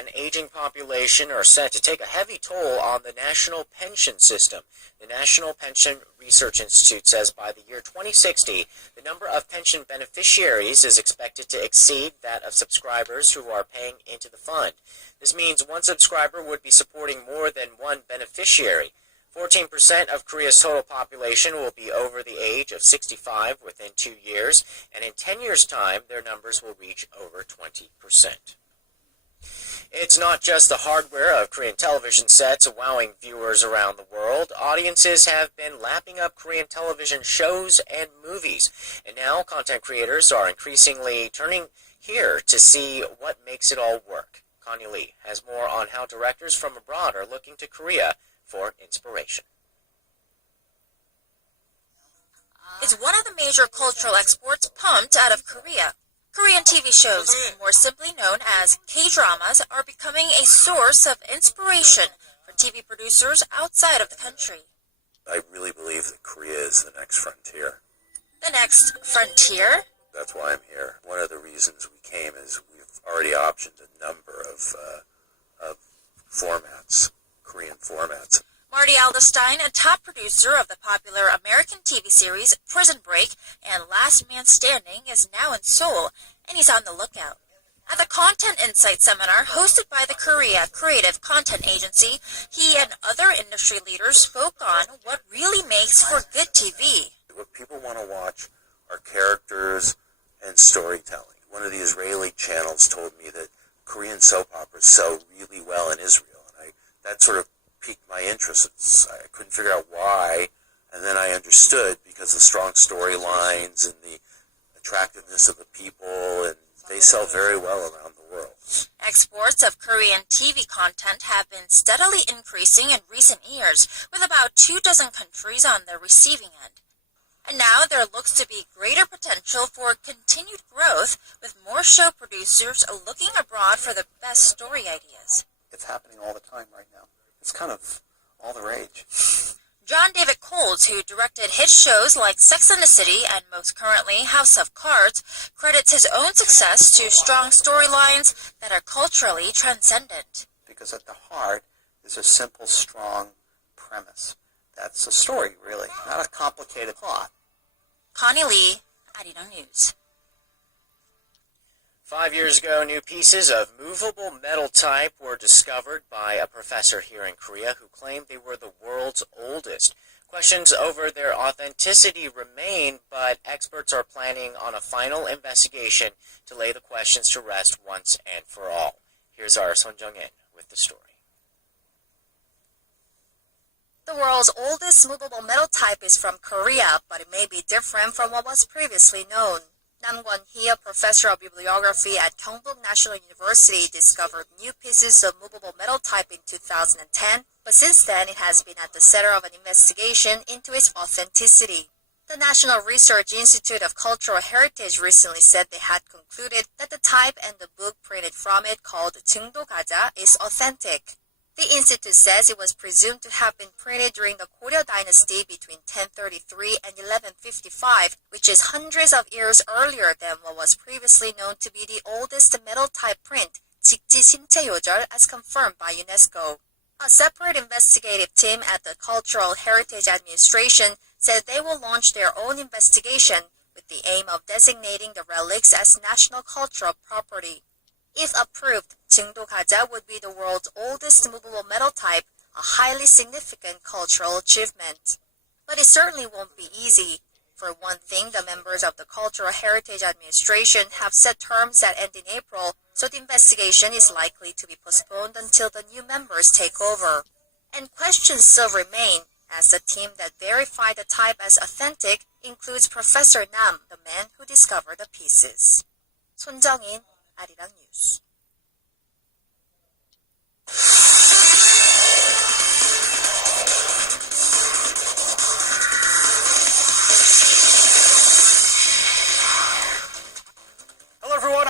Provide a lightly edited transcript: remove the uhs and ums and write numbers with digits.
and aging population are set to take a heavy toll on the national pension system. The National Pension Research Institute says by the year 2060, the number of pension beneficiaries is expected to exceed that of subscribers who are paying into the fund. This means one subscriber would be supporting more than one beneficiary. 14% of Korea's total population will be over the age of 65 within 2 years, and in 10 years' time, their numbers will reach over 20%. It's not just the hardware of Korean television sets wowing viewers around the world. Audiences have been lapping up Korean television shows and movies, and now content creators are increasingly turning here to see what makes it all work. Connie Lee has more on how directors from abroad are looking to Korea for inspiration. It's one of the major cultural exports pumped out of Korea. Korean TV shows, more simply known as K-dramas, are becoming a source of inspiration for TV producers outside of the country. I really believe that Korea is the next frontier. The next frontier? That's why I'm here. One of the reasons we came is we've already optioned a number of formats. Korean formats. Marty Alderstein, a top producer of the popular American TV series Prison Break and Last Man Standing, is now in Seoul, and he's on the lookout. At the Content Insight Seminar hosted by the Korea Creative Content Agency, he and other industry leaders spoke on what really makes for good TV. What people want to watch are characters and storytelling. One of the Israeli channels told me that Korean soap operas sell really well in Israel. That sort of piqued my interest. I couldn't figure out why, and then I understood because the strong storylines and the attractiveness of the people, and they sell very well around the world. Exports of Korean TV content have been steadily increasing in recent years, with about 24 countries on the receiving end. And now there looks to be greater potential for continued growth, with more show producers looking abroad for the best story ideas. It's happening all the time right now. It's kind of all the rage. John David Coles, who directed hit shows like Sex and the City and most currently House of Cards, credits his own success to strong storylines that are culturally transcendent. Because at the heart is a simple, strong premise. That's a story, really, not a complicated plot. Connie Lee, Arirang News. 5 years ago, new pieces of movable metal type were discovered by a professor here in Korea who claimed they were the world's oldest. Questions over their authenticity remain, but experts are planning on a final investigation to lay the questions to rest once and for all. Here's our Son Jung-in with the story. The world's oldest movable metal type is from Korea, but it may be different from what was previously known. Nam Kwon-hee, a professor of bibliography at Gyeongbuk National University, discovered new pieces of movable metal type in 2010, but since then it has been at the center of an investigation into its authenticity. The National Research Institute of Cultural Heritage recently said they had concluded that the type and the book printed from it, called 증도 가자, is authentic. The institute says it was presumed to have been printed during the Korea dynasty between 1033 and 1155, which is hundreds of years earlier than what was previously known to be the oldest metal type print, 직지 신체요절, as confirmed by UNESCO. A separate investigative team at the Cultural Heritage Administration said they will launch their own investigation with the aim of designating the relics as national cultural property. If approved, 증도 가자 would be the world's oldest movable metal type, a highly significant cultural achievement. But it certainly won't be easy. For one thing, the members of the Cultural Heritage Administration have set terms that end in April, so the investigation is likely to be postponed until the new members take over. And questions still remain, as the team that verified the type as authentic includes Professor Nam, the man who discovered the pieces. 손정인, 아리랑 뉴스.